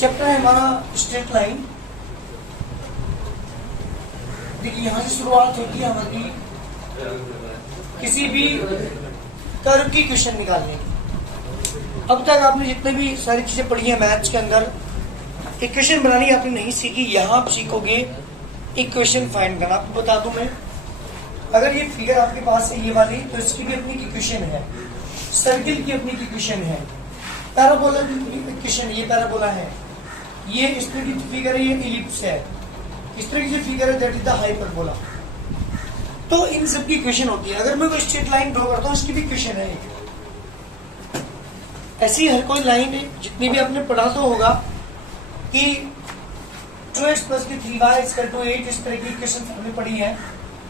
Chapter है हमारा straight line. देखिए यहाँ से शुरुआत होती है हमारी किसी भी कर्व की क्वेश्चन निकालने की। अब तक आपने जितने भी सारी चीजें पढ़ी है मैथ्स के अंदर, इक्वेशन बनानी आपने नहीं सीखी। यहाँ आप सीखोगे इक्वेशन फाइंड करना। आपको बता दूं मैं, अगर ये फिगर आपके पास है ये वाली, तो इसकी भी अपनी इक्वेशन है, सर्किल की अपनी इक्वेशन है, पैराबोला की इक्वेशन, ये पैराबोला है, ये इस तरह की फिगर है, ये इलिप्स है, इस तरह की जो फिगर है दैट इज द हाइपरबोला। तो इन सब की इक्वेशन होती है। अगर मैं कोई स्ट्रेट लाइन ड्रॉ करता हूँ, इसकी भी इक्वेशन है। ऐसी हर कोई लाइन है, जितनी भी आपने पढ़ा तो होगा कि 2x + 3y = 8, इस तरह की इक्वेशन हमने पढ़ी है,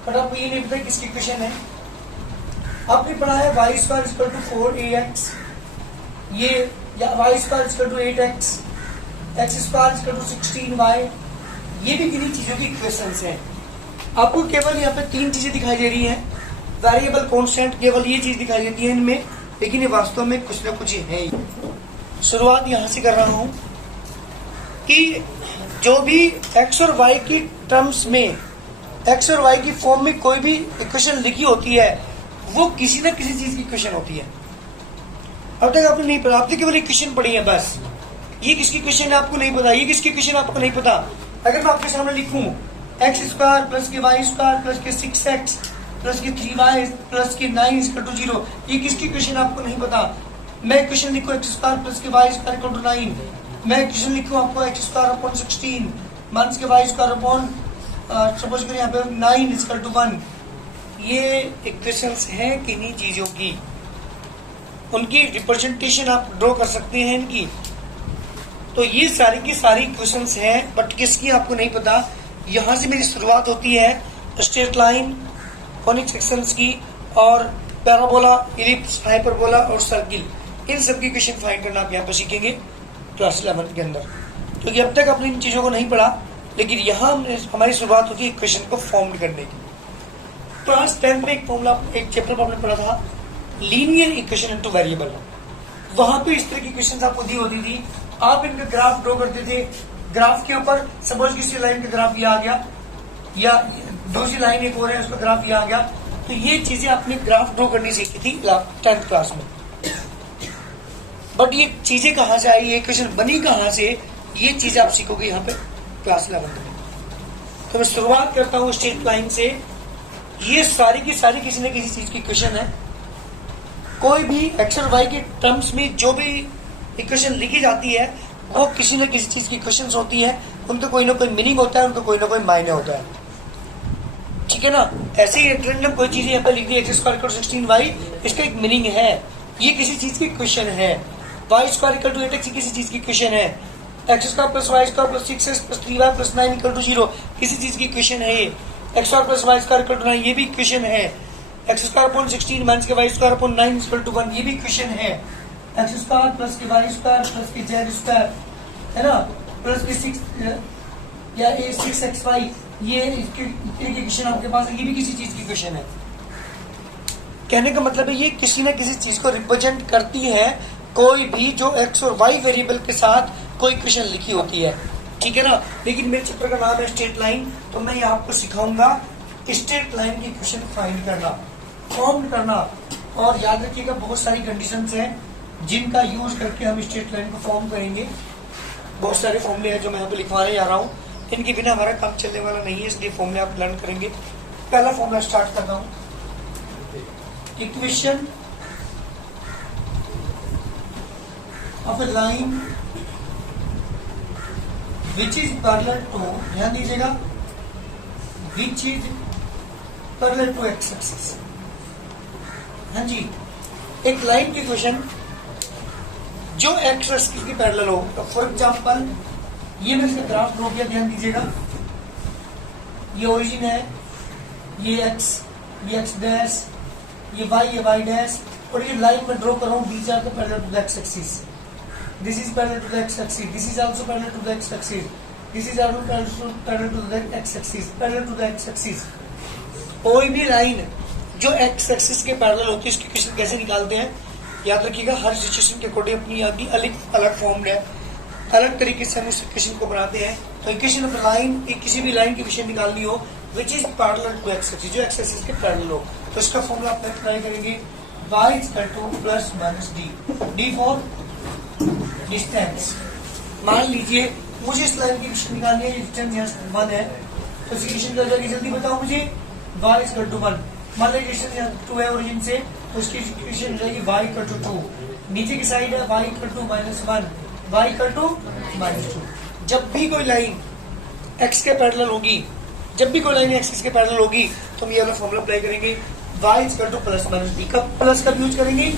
बट आपको ये नहीं पता किसकी इक्वेशन है। आपने पढ़ा है y² = 4ax, ये या y² = 8x, x² = 16y, ये भी किन्हीं चीजों की इक्वेशंस हैं। आपको केवल यहाँ पे 3 चीजें दिखाई दे रही हैं, वेरिएबल, कांस्टेंट, केवल ये चीज दिखाई देती है इनमें, लेकिन ये वास्तव में कुछ ना कुछ है। शुरुआत यहाँ से कर रहा हूँ कि जो भी x और y की टर्म्स में, x और y की फॉर्म में कोई भी इक्वेशन लिखी होती है, वो किसी न किसी चीज की इक्वेशन होती है। अब तक आपने नहीं पढ़ा, आपने केवल इक्वेशन पढ़ी है बस। ये किसकी इक्वेशन है आपको नहीं पता, ये किसकी इक्वेशन आपको नहीं पता। अगर मैं आपके सामने लिखूं x² + y² + 6x + 3y + 9 = 0, ये किसकी इक्वेशन आपको नहीं पता। मैं इक्वेशन लिखूं x² + y² = 9, मैं इक्वेशन लिखूं आपको x² / 16 - y² सपोज करें यहाँ पे 9 = 1, ये इक्वेशंस हैं किन्हीं चीजों की, उनकी रिप्रेजेंटेशन आप ड्रॉ कर सकते हैं इनकी। तो ये सारी की सारी इक्वेशंस हैं, बट किसकी आपको नहीं पता। यहाँ से मेरी शुरुआत होती है स्ट्रेट लाइन, कॉनिक सेक्शंस की, और पैराबोला, इलिप्स, हाइपरबोला और सर्किल, इन सब की इक्वेशन फाइंड करना आप यहाँ पर सीखेंगे क्लास 11 के अंदर। क्योंकि अब तक आपने इन चीजों को नहीं पढ़ा, लेकिन यहाँ हमारी शुरुआत होती है इक्वेशन को फॉर्म करने की। क्लास 10 में एक फॉर्मूला, एक चैप्टर पर आपने पढ़ा था, लीनियर इक्वेशन इनटू वेरिएबल। वहां पे इस तरह की इक्वेशंस आपको दी होती थी, आप इनका ग्राफ ड्रॉ करते थे। ग्राफ के ऊपर सपोज किसी लाइन का ग्राफ ये आ गया, या दूसरी लाइन एक और है उसका ग्राफ ये आ गया, तो ये चीजें आपने ग्राफ ड्रॉ करनी सीखी थी 10th क्लास में। बट ये चीजें कहाँ से आई, ये इक्वेशन बनी कहाँ से, ये चीजें आप सीखोगे यहाँ पे क्लास 11 में। तो मैं शुरुआत करता हूँ स्ट्रेट लाइन से। ये सारी की सारी किसी न किसी चीज की इक्वेशन है। कोई भी x और y के टर्म्स में जो भी इक्वेशन लिखी जाती है, वो किसी न किसी चीज की इक्वेशंस होती है, उनका कोई ना कोई मीनिंग होता है, उनका कोई ना कोई मायने होता है, ठीक है ना। ऐसे ही रैंडम कोई चीज यहाँ पे लिख दी x² = 16y, इसका एक मीनिंग है, ये किसी चीज की इक्वेशन है। y² = 8x किसी चीज की इक्वेशन है। x² + y² + 6x + 3y + 9 = 0, किसी चीज की इक्वेशन है ये। x² + y² = 9, ये भी इक्वेशन है। x² / 16 - y² / 9 = 1, ये भी इक्वेशन है। x² + y² + z² है ना, प्लस 6 या 6xy, ये इसकी इक्वेशन आपके पास है, ये भी किसी चीज की इक्वेशन है। कहने का मतलब है ये किसी न किसी चीज को रिप्रेजेंट करती है, कोई भी जो x और y वेरिएबल के साथ कोई इक्वेशन लिखी होती है, ठीक है ना। लेकिन मेरे चैप्टर का नाम है स्ट्रेट लाइन, तो मैं यहाँ आपको सिखाऊंगा स्ट्रेट लाइन की इक्वेशन फाइंड करना, फॉर्म करना। और याद रखिएगा बहुत सारी कंडीशंस हैं जिनका यूज करके हम स्ट्रेट लाइन को फॉर्म करेंगे। बहुत सारे फॉर्मूले हैं जो मैं यहाँ पे लिखवाने जा रहा हूँ, इनके बिना हमारा काम चलने वाला नहीं है, इसलिए फॉर्मूले आप लर्न करेंगे। पहला फॉर्मूला स्टार्ट करता हूँ, equation of a line which is parallel to, ध्यान दीजिएगा, which is parallel to X axis. हाँ जी, एक लाइन की इक्वेशन जो एक्स एक्सिस की पैरेलल हो। तो फॉर एग्जांपल ये मैं इसका ग्राफ ड्रॉ किया, ध्यान दीजिएगा, ये ओरिजिन है, ये x, ये x', ये y, ये y', और ये लाइन में ड्रॉ कर रहा हूँ, these are the parallel to the x axis, this is parallel to the x axis, this is also parallel to the x axis, this is also parallel to the x axis, parallel to the x axis। कोई भी line जो x axis के parallel होती है, इसकी equation कैसे निकालते हैं, याद रखिएगा, हर सिचुएशन के अकॉर्डिंग अपनी अलग फॉर्म है। अलग तरीके से हम उस इक्वेशन को बनाते हैं। तो इक्वेशन ऑफ लाइन, किसी भी लाइन की इक्वेशन निकालनी हो which is parallel to X axis, जो एक्स एक्सिस के पैरेलल हो, तो इसका फॉर्मूला आप अप्लाई करेंगे y equal to plus minus D, D for distance. मान लीजिए मुझे इस लाइन की इक्वेशन निकालनी है, डिस्टेंस यहाँ 1 है, तो इस इक्वेशन क्या हो जाएगी जल्दी बताओ मुझे। y इक्वल टू 1, मान लीजिए डिस्टेंस यहाँ 2 है ओरिजिन से, तो इसकी इक्वेशन हो जाएगी y इक्वल टू 2, नीचे की साइड है y equal to -1, y equal to -2। जब भी कोई लाइन x के पैरेलल होगी, जब भी कोई लाइन एक्सिस के पैरेलल होगी, तो हम ये वाला फॉर्मूला अप्लाई करेंगे y equal to plus minus D. कब प्लस का यूज करेंगे?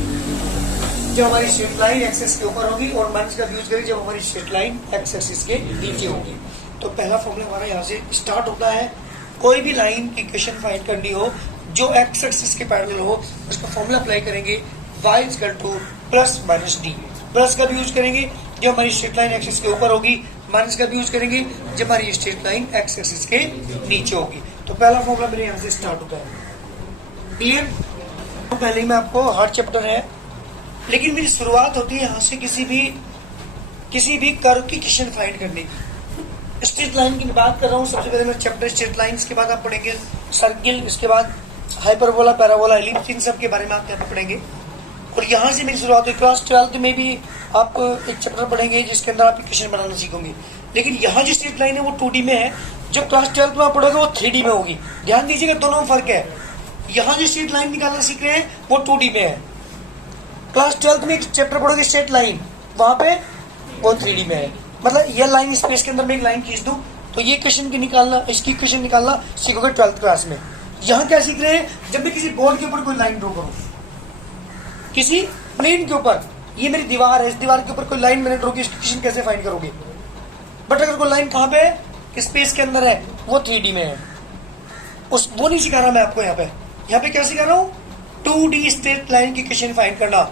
जब हमारी स्ट्रेट लाइन एक्सिस के ऊपर होगी, और माइनस का यूज करेंगे जब हमारी स्ट्रेट लाइन एक्स एक्सिस के नीचे होगी। तो पहला फॉर्मूला हमारा यहाँ से स्टार्ट होता है। कोई भी लाइन की इक्वेशन फाइंड करनी हो जो एक्स एक्सिस के पैरेलल हो, उसका फॉर्मूला अप्लाई करेंगे y equal to plus minus D. Plus का भी यूज करेंगे जब हमारी स्ट्रेट लाइन एक्सिस के ऊपर होगी, माइनस का भी यूज करेंगे जब हमारी स्ट्रेट लाइन एक्स एक्सिस के नीचे होगी। तो पहला फॉर्मूला मेरे यहाँ से स्टार्ट होता है। क्लियर? तो पहले ही मैं आपको हर चैप्टर है, लेकिन मेरी शुरुआत होती है यहाँ से किसी भी कर्व की इक्वेशन फाइंड करने की। स्ट्रेट लाइन की बात कर रहा हूँ, सबसे पहले मैं चैप्टर स्ट्रेट लाइंस के बाद आप पढ़ेंगे सर्किल, इसके बाद हाइपरबोला, पैराबोला, एलिप्स, इन सब के बारे में आप यहाँ पे पढ़ेंगे। और यहाँ से मेरी शुरुआत हुई। क्लास 12 में भी आप एक चैप्टर पढ़ेंगे जिसके अंदर आप इक्वेशन बनाना सीखेंगे, लेकिन यहाँ जो स्ट्रेट लाइन है वो 2D में है, जब क्लास 12 में आप पढ़ोगे वो 3D में होगी। ध्यान दीजिएगा, दोनों में फर्क है। यहाँ जो स्ट्रेट लाइन निकालना सीख रहे हैं वो 2D में है, क्लास 12 में एक चैप्टर पढ़ोगे स्ट्रेट लाइन, वहां पे वो 3D में है। मतलब ये लाइन स्पेस के अंदर में एक लाइन खींच दूं तो ये क्वेश्चन की निकालना, इसकी इक्वेशन निकालना सीखोगे 12th क्लास में। यहाँ क्या सीख रहे हैं? जब मैं किसी बोर्ड के ऊपर कोई लाइन ड्रॉ करूं, किसी प्लेन के ऊपर, ये मेरी दीवार है, इस दीवार के ऊपर कोई लाइन मैंने ड्रॉ की, इसकी इक्वेशन कैसे फाइंड करोगे? बट अगर कोई लाइन कहाँ पे है, स्पेस के अंदर है, वो 3D में है। वो नहीं सिखा रहा मैं आपको यहाँ पे क्या सिखा रहा हूँ? 2D स्ट्रेट लाइन की इक्वेशन फाइंड करना।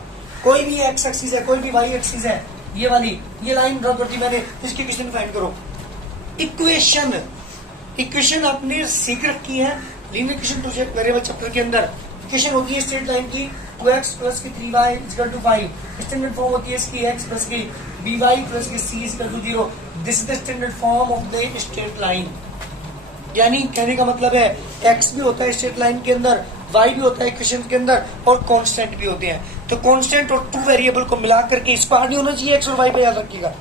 कोई भी एक्स एक्सिस है, कोई भी वाई एक्सिस है, ये वाली ये लाइन ड्रॉ कर दी मैंने, इसकी इक्वेशन फाइंड करो। इक्वेशन आपने सीख रखी है linear equation two variable chapter के अंदर। इक्वेशन होती है स्ट्रेट लाइन की 2x प्लस की 3y equal to 5। Standard form होती है इसकी x प्लस की by प्लस की c equal to 0। This is the standard form of the straight line. यानी कहने का मतलब है x भी होता है स्ट्रेट लाइन के अंदर, y भी होता है इक्वेशन के अंदर, और कांस्टेंट भी होते हैं। तो कांस्टेंट और 2 वेरिएबल को मिला करके स्क्वायर नहीं होना चाहिए x और y पे, याद रखिएगा।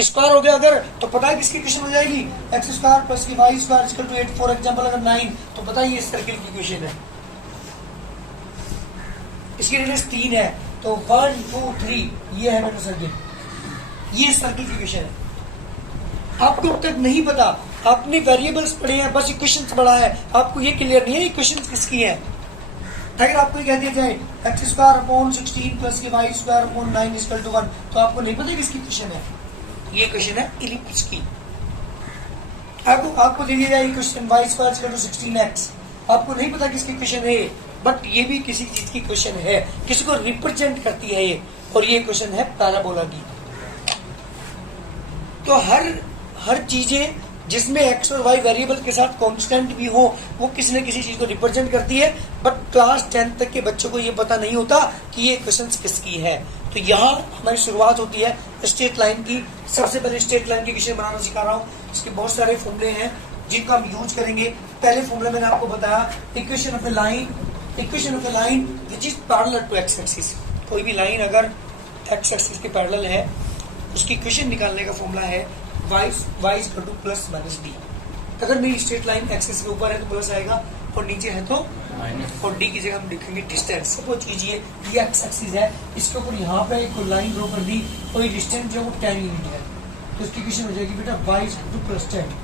स्क्वायर हो गया अगर, तो पता है किसकी इक्वेशन हो जाएगी? x स्क्वायर प्लस की y square equal to 8। For example अगर 9, तो पता है ये सर्किल की इक्वेशन है, इसकी रेडियस 3 है, तो 1 2 3 ये है मेरा सर्किल, ये सर्किल की इक्वेशन है। आपको अब तक नहीं पता, आपने वेरिएबल्स पढ़े हैं, बस इक्वेशंस पढ़ा है, आपको ये क्लियर नहीं है इक्वेशंस किसकी है। अगर आपको ये कह दिया जाए x स्क्वायर अपॉन 16 प्लस की y square upon 9 equal to 1, तो आपको नहीं पता किसकी इक्वेशन है। ये इक्वेशन है इलिप्स की। आपको दे दिया जाए equation y square equal to 16x, आपको नहीं पता किसकी इक्वेशन है, बट ये भी किसी चीज की क्वेश्चन है, किसी को रिप्रेजेंट करती है ये, और ये क्वेश्चन है पैराबोला की। तो हर चीजें जिसमें x और y वेरिएबल के साथ कांस्टेंट भी हो, वो किसी न किसी चीज को रिप्रेजेंट करती है, बट क्लास 10 तक के बच्चों को ये पता नहीं होता कि ये क्वेश्चंस किसकी है। तो यहाँ हमारी शुरुआत होती है स्ट्रेट लाइन की। सबसे पहले स्ट्रेट लाइन की इक्वेशन बनाना सिखा रहा हूँ। इसके बहुत सारे फॉर्मूले हैं जिनका हम यूज करेंगे। पहले फॉर्मूला मैंने आपको बताया, equation of the line which is parallel to X axis. कोई भी लाइन अगर एक्स एक्सिस के पैरेलल है, उसकी इक्वेशन निकालने का फॉर्मूला है y equal to plus minus D. अगर मेरी स्ट्रेट लाइन एक्सिस के ऊपर है तो प्लस आएगा, और नीचे है तो माइनस, और डी की जगह हम लिखेंगे डिस्टेंस। सपोज कीजिए ये एक्स एक्सिस है, इसके ऊपर यहाँ पे एक लाइन ड्रॉ कर दी, कोई डिस्टेंस जो 10 यूनिट है, तो इसकी इक्वेशन हो जाएगी बेटा y इक्वल टू प्लस 10।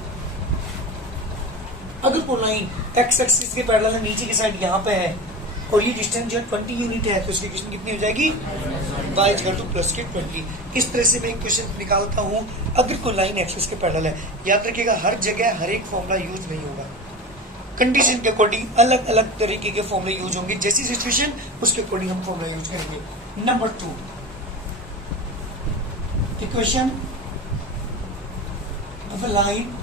अगर कोई लाइन एक्स एक्सिस के पैरेलल है, नीचे की साइड यहाँ पे है, और ये डिस्टेंस जो 20 यूनिट है, तो इसकी इक्वेशन कितनी हो जाएगी? y इक्वल टू प्लस के 20। इस तरह से मैं इक्वेशन निकालता हूँ अगर कोई लाइन एक्सिस के पैरेलल है। याद रखिएगा हर जगह हर एक फॉर्मूला यूज नहीं होगा, कंडीशन के अकॉर्डिंग अलग अलग तरीके के फॉर्मूले यूज होंगे। जैसी सिचुएशन उसके अकॉर्डिंग हम फॉर्मूला यूज करेंगे। Number 2, equation of a line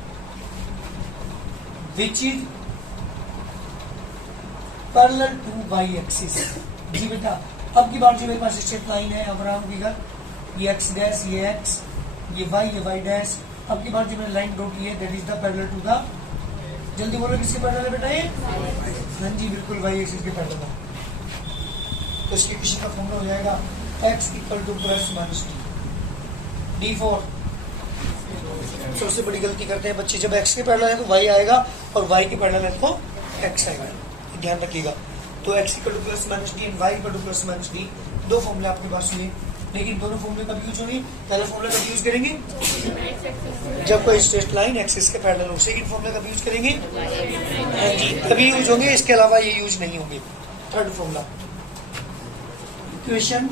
which is parallel to y axis. जी बेटा, अब की बार जो मेरे पास स्ट्रेट लाइन है, अब रहा फिगर, ये x डैश, ये x, ये y डैश। अब की बार जो मैंने लाइन ड्रॉ की है that is the parallel to the, जल्दी बोलो किसके पैरेलल है बेटा ये? हाँ जी बिल्कुल y एक्सिस के पैरेलल है। तो इसके इक्वेशन का फॉर्मूला हो जाएगा x equal to plus minus d4। सबसे बड़ी गलती करते हैं बच्चे, जब x के पैरेलल है तो y आएगा और y के पैरेलल है तो x आएगा, ध्यान रखिएगा। तो x equal to plus minus D and y equal to plus minus D, दो फॉर्मूले आपके पास हुए, लेकिन दोनों फॉर्मूले कब यूज होंगे? पहला फॉर्मूला कब यूज करेंगे? जब कोई स्ट्रेट लाइन एक्सिस के पैरेलल हो। सेकंड फॉर्मूला कब यूज करेंगे? हाँ जी तभी यूज होंगे, इसके अलावा ये यूज नहीं होंगे। Third formula, equation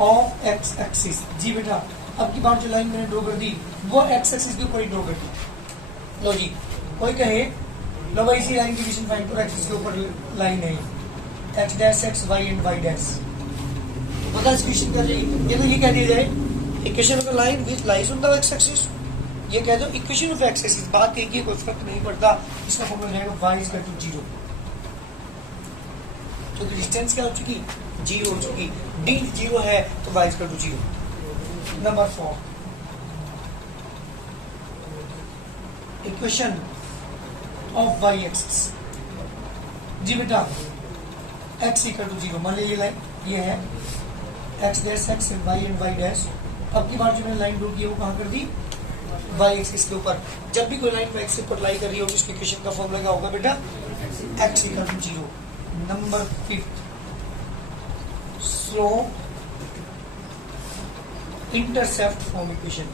of x axis. जी बेटा अब की बार जो लाइन मैंने ड्रॉ कर दी वो एक्स एक्सिस के ऊपर ही ड्रॉ कर दी। लो जी कोई कहे लो भाई इसी लाइन की डिवीजन फाइंड करो, एक्सिस के ऊपर लाइन है X dash X Y and Y dash. तो पता इस क्वेश्चन का ये तो ये कह दिया जाए equation of the line which lies on the x axis, ये कह दो इक्वेशन ऑफ एक्स एक्सिस, बात एक ही, कोई फर्क नहीं पड़ता। इसका फॉर्मूला रहेगा y इज इक्वल टू 0, क्योंकि डिस्टेंस क्या हो चुकी? 0 हो चुकी। d 0 है तो y is equal to 0। Number 4, equation of y axis. जी बेटा x इक्वल टू 0, मान लीजिए लाइन ये है x dash x and y dash. अब की बार जो मैंने लाइन ड्रॉ की है वो कहाँ कर दी? y एक्सिस के ऊपर। जब भी कोई लाइन y एक्सिस पर लाई कर रही होगी उसकी इक्वेशन का फॉर्मूला क्या होगा बेटा? x equal to 0। Number 5, slope intercept form equation.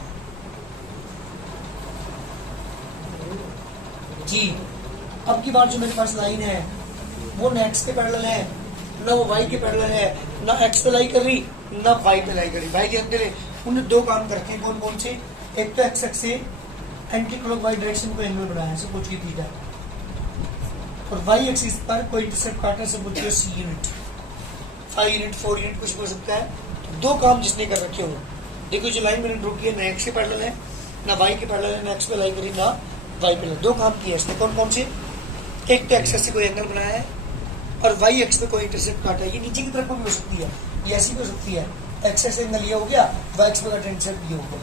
जी अब की बार जो मेरे पास लाइन है वो न x के पैरेलल है ना वो y के पैरेलल है, ना x पे लाई कर रही ना y पे लाई कर रही। y के अंदर है उन्होंने दो काम करते हैं, कौन कौन से? एक तो x एक्सिस से एंटी क्लॉकवाइज डायरेक्शन को एंगल बनाया है, सब कुछ की थीटा, और y एक्सिस पर कोई इंटरसेप्ट काटा, सब कुछ c यूनिट 5 यूनिट 4 यूनिट कुछ भी हो सकता है। तो दो काम जिसने कर रखे हो, देखो जो लाइन मैंने ड्रॉ की है ना x के पैरेलल है ना y के पैरेलल है, ना x पे लाई करी ना y पे लाई, दो काम किया इसने। कौन कौन से? एक तो x से कोई एंगल बनाया है और y एक्स पे कोई इंटरसेप्ट काटा है। ये नीचे की तरफ भी हो सकती है, ये ऐसी भी हो सकती है, x से एंगल ये हो गया, y एक्स पे का इंटरसेप्ट ये हो गया,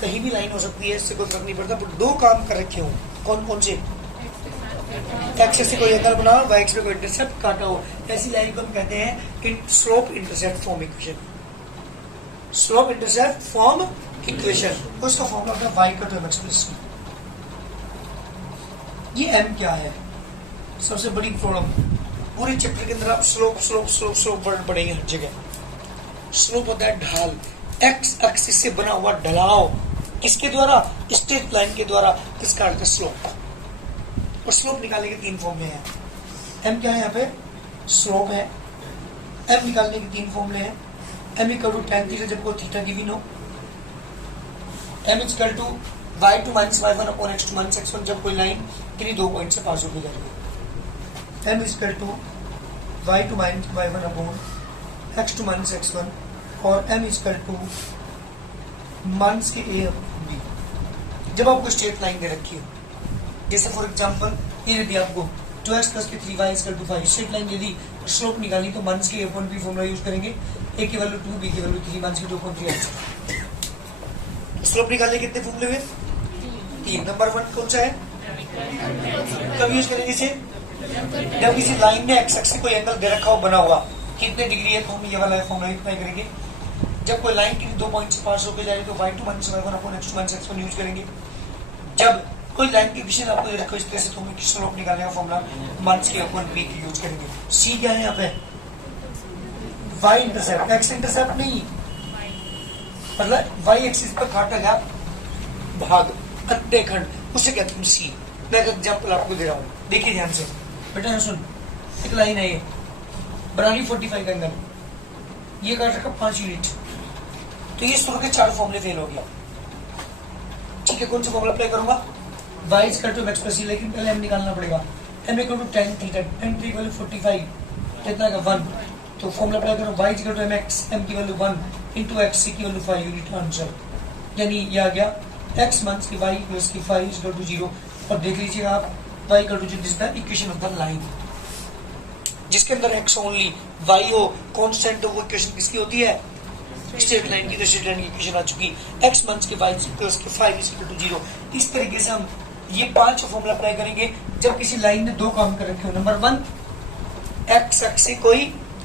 कहीं भी लाइन हो सकती है, इससे कोई फर्क नहीं पड़ता। पर दो काम कर रखे हो, कौन कौन से? x से कोई एंगल बना y एक्स पे कोई इंटरसेप्ट काटा हो, ऐसी लाइन को हम कहते हैं slope intercept form equation. Slope intercept form equation, उसका फॉर्मूला होता है y का टू mx प्लस c। ये m क्या है? सबसे बड़ी प्रॉब्लम पूरे चैप्टर के अंदर आप slope slope slope slope word पढ़ेंगे हर जगह। स्लोप होता है ढाल, एक्स एक्सिस से बना हुआ ढलाव, किसके द्वारा? स्ट्रेट लाइन के द्वारा, किसका अर्थ है स्लोप। और स्लोप निकालने के तीन फॉर्मूले हैं। एम क्या है यहाँ पे? स्लोप है। एम निकालने के तीन फॉर्मूले हैं। M equal to tan theta जब को थीटा गिवन हो, M equal to y two minus y1 upon x two minus x1 जब कोई लाइन किन्हीं दो पॉइंट से पास होकर जा रही है। m equal to y two minus y1 upon x two minus x1 और m इक्वल टू माइनस के a b। जब आपको स्ट्रेट लाइन दे रखी हो, जैसे फॉर एग्जांपल ये यदि आपको 2x प्लस के 3y equal to 5 straight line यदि स्लोप निकाली तो माइनस के a upon b formula use करेंगे। a की वैल्यू 2, b की वैल्यू 3, माइनस के 2 अपॉन 3 आंसर। स्लोप निकालने कितने फॉर्मूले हुए? 3। नंबर 1 कौन सा है? कब यूज करेंगे इसे? जब किसी लाइन में एक्स एक्सिस कोई एंगल दे रखा हो बना हुआ, कितने डिग्री है तो हम ये वाला फॉर्मूला अप्लाई करेंगे। जब कोई लाइन किसी दो पॉइंट से पास होकर जाए तो y two minus y1 upon x two minus x1 use करेंगे। जब कोई लाइन की विषय आपको दे रखो इस तरह से तो हम स्लोप निकालने का फॉर्मूला माइनस के अपॉन b की यूज करेंगे। c क्या है यहाँ पे? y इंटरसेप्ट, x इंटरसेप्ट नहीं, मतलब y एक्सिस पर काटा गया भाग अंतःखंड, उसे कहते हैं c। मैं एक एग्जांपल आपको दे रहा हूँ, देखिए ध्यान से बेटा। सुन, एक लाइन है ये बनानी 45 का एंगल, ये काट रखा 5 यूनिट, तो ये शुरू के 4 फॉर्मूले फेल हो गया। ठीक है, कौन सा फॉर्मूला अप्लाई करूंगा? y equal to x plus c, लेकिन पहले m निकालना पड़ेगा। m equal to tan theta, tan की वैल्यू 45 कितना का 1, तो फॉर्मूला अप्लाई करो y equal to mx, m की वैल्यू 1 इंटू x, c की वैल्यू 5 यूनिट आंसर। यानी ये आ गया x माइनस की y प्लस की 5 इक्वल टू 0। और देख लीजिएगा आप y equal to 0 this the equation of the line, जिसके अंदर x ओनली y हो, कांस्टेंट हो, वो इक्वेशन किसकी होती है? स्ट्रेट लाइन की, तो स्ट्रेट लाइन की इक्वेशन आ चुकी, x माइनस के y प्लस के 5 इज इक्वल टू 0। इस तरीके से हम ये 5 फॉर्मूला अप्लाई करेंगे जब किसी लाइन ने दो काम कर रखे हो। नंबर 1, x एक्सिस से कोई